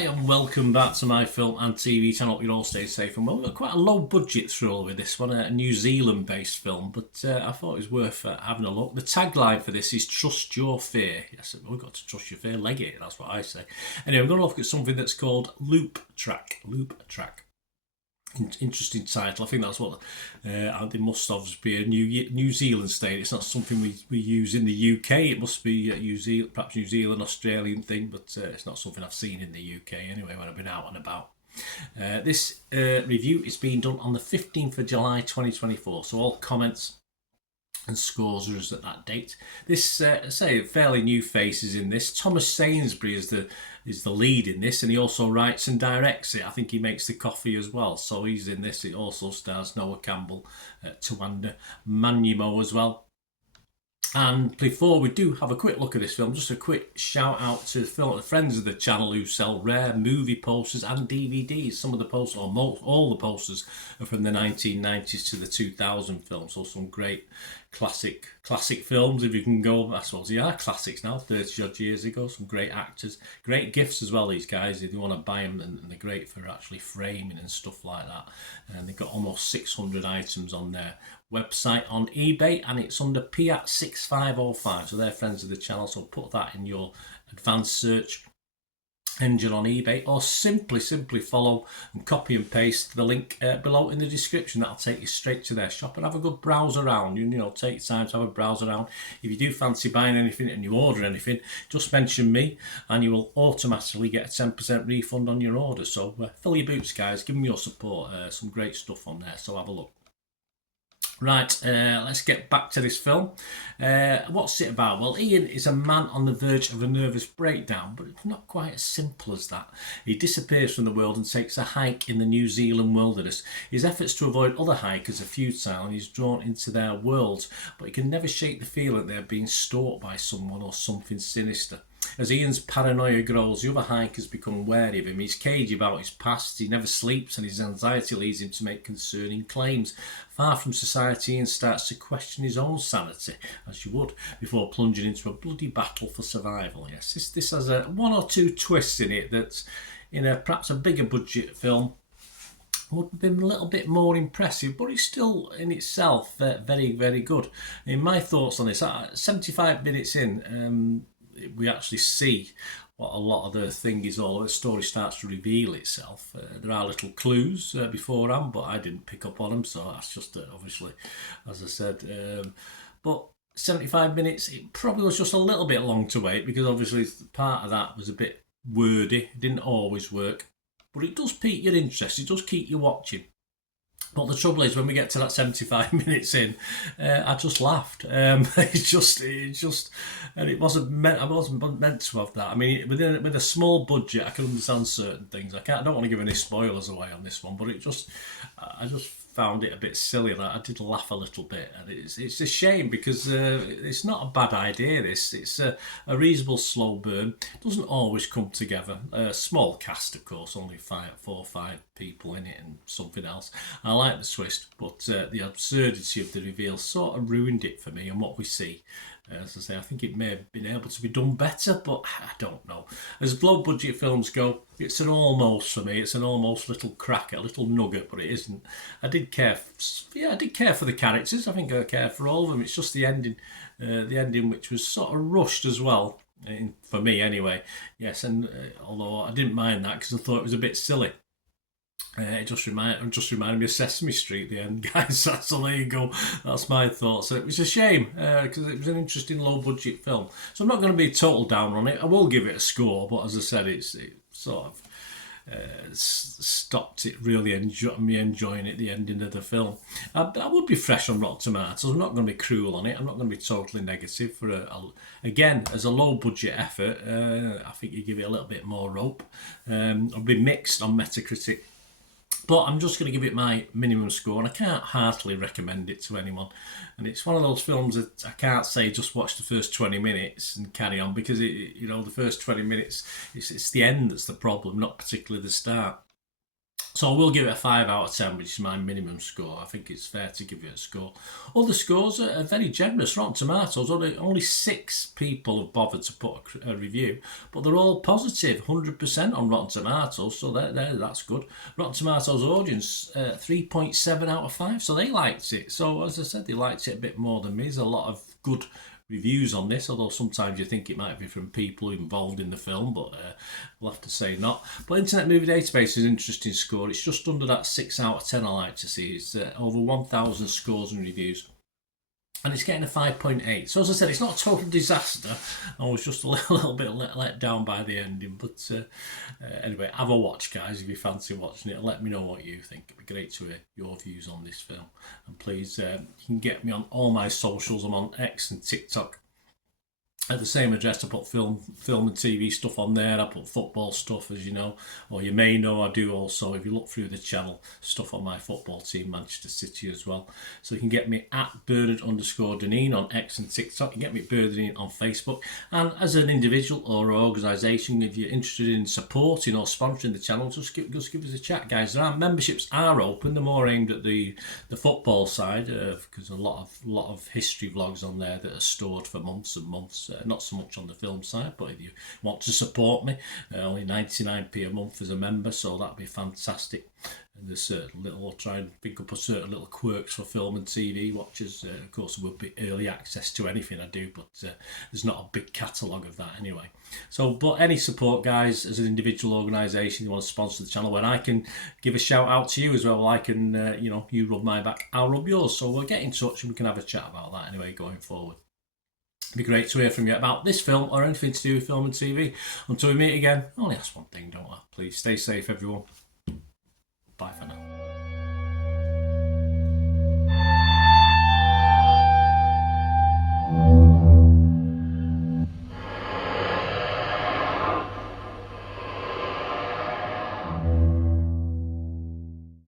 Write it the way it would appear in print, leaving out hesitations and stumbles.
Hi and welcome back to my film and TV channel. Hope you all stay safe and well. We've got quite a low budget thriller with this one, a New Zealand based film, but I thought it was worth having a look. The tagline for this is "Trust Your Fear." Yes, we've got to trust your fear, leg it, that's what I say. Anyway, we're going to look at something that's called Loop Track. Loop Track. Interesting title. I think that's what they must obviously be a New Zealand state. It's not something we use in the UK. It must be perhaps New Zealand, Australian thing, but it's not something I've seen in the UK anyway when I've been out and about. This review is being done on the 15th of July 2024, so all comments and scores are at that date. This say fairly new faces in this. Thomas Sainsbury is the lead in this, and he also writes and directs it. I think he makes the coffee as well, so he's in this. It also stars Noah Campbell, Tawanda Manumo as well. And before we do have a quick look at this film, just a quick shout out to the friends of the channel who sell rare movie posters and DVDs. Some of the posters, or all the posters, are from the 1990s to the 2000 films. So some great classic films, if you can go. I suppose they are classics now, 30 odd years ago. Some great actors, great gifts as well. These guys, if you want to buy them, and they're great for actually framing and stuff like that. And they've got almost 600 items on their website on eBay, and it's under Piat 6505. So they're friends of the channel. So put that in your advanced search engine on eBay, or simply follow and copy and paste the link below in the description. That'll take you straight to their shop and have a good browse around. You know, take your time to have a browse around. If you do fancy buying anything and you order anything, just mention me and you will automatically get a 10% refund on your order. So fill your boots, guys. Give them your support. Some great stuff on there, so have a look. Right, let's get back to this film. What's it about? Well, Ian is a man on the verge of a nervous breakdown, but it's not quite as simple as that. He disappears from the world and takes a hike in the New Zealand wilderness. His efforts to avoid other hikers are futile, and he's drawn into their worlds, but he can never shake the feeling they're being stalked by someone or something sinister. As Ian's paranoia grows, the other hikers become wary of him. He's cagey about his past, he never sleeps, and his anxiety leads him to make concerning claims. Far from society, Ian starts to question his own sanity, as you would, before plunging into a bloody battle for survival. Yes, this has one or two twists in it that, in perhaps a bigger budget film, would have been a little bit more impressive, but it's still in itself very, very good. In my thoughts on this, 75 minutes in, we actually see what a lot of the thing is all. The story starts to reveal itself. There are little clues beforehand, but I didn't pick up on them, so that's just obviously, as I said. But 75 minutes, it probably was just a little bit long to wait, because obviously part of that was a bit wordy. It didn't always work, but it does pique your interest. It does keep you watching. But the trouble is, when we get to that 75 minutes in, I just laughed. It's just, and it wasn't meant. I wasn't meant to have that. I mean, with a small budget, I can understand certain things. I don't want to give any spoilers away on this one, but I just found it a bit silly. That I did laugh a little bit, and it's a shame, because it's not a bad idea. It's a reasonable slow burn. It doesn't always come together. Small cast, of course, only 4 or 5 people in it, and something else. I like the twist, but the absurdity of the reveal sort of ruined it for me. And what we see, as I say, I think it may have been able to be done better, but I don't know. As low budget films go, it's an almost for me. It's an almost little cracker, a little nugget, but it isn't. I did care for the characters. I think I care for all of them. It's just the ending which was sort of rushed as well, for me anyway. Yes, and although I didn't mind that, because I thought it was a bit silly. It just reminded me of Sesame Street, the end, guys. So there you go. That's my thoughts. So it was a shame, because it was an interesting low budget film. So I'm not going to be a total down on it. I will give it a score, but as I said, it sort of stopped it really me enjoying it, the ending of the film. I would be fresh on Rotten Tomatoes. I'm not going to be cruel on it. I'm not going to be totally negative. Again, as a low budget effort, I think you give it a little bit more rope. I'll be mixed on Metacritic. But I'm just going to give it my minimum score, and I can't heartily recommend it to anyone. And it's one of those films that I can't say just watch the first 20 minutes and carry on, because the first 20 minutes, it's the end that's the problem, not particularly the start. So I will give it a 5 out of 10, which is my minimum score. I think it's fair to give it a score. Other scores are very generous. Rotten Tomatoes, only 6 people have bothered to put a review, but they're all positive, 100% on Rotten Tomatoes, so that's good. Rotten Tomatoes audience, 3.7 out of 5, so they liked it. So as I said, they liked it a bit more than me. There's a lot of good reviews on this, although sometimes you think it might be from people involved in the film, but we'll have to say not. But Internet Movie Database is an interesting score. It's just under that 6 out of 10 I like to see. It's over 1,000 scores and reviews, and it's getting a 5.8. So as I said, it's not a total disaster. I was just a little bit let down by the ending, but anyway, have a watch, guys, if you fancy watching it. Let me know what you think. It'd be great to hear your views on this film. And please, you can get me on all my socials. I'm on X and TikTok at the same address. I put film and TV stuff on there. I put football stuff, as you know, or you may know. I do also, if you look through the channel, stuff on my football team, Manchester City, as well. So you can get me at Bernard_Deneen on X and TikTok. You can get me at Bernard on Facebook. And as an individual or organisation, if you're interested in supporting or sponsoring the channel, just give us a chat, guys. Memberships are open. They're more aimed at the football side, because a lot of history vlogs on there that are stored for months and months. Not so much on the film side, but if you want to support me, only 99p a month as a member, so that'd be fantastic. And there's certain little, I'll try and pick up a certain little quirks for film and TV watchers. Of course, there would be early access to anything I do, but there's not a big catalogue of that anyway. So, but any support, guys, as an individual organisation, you want to sponsor the channel, when I can give a shout out to you as well, I can, you rub my back, I'll rub yours. So we'll get in touch and we can have a chat about that anyway going forward. It'd be great to hear from you about this film or anything to do with film and TV. Until we meet again, I only ask one thing, don't I? Please stay safe, everyone. Bye for now.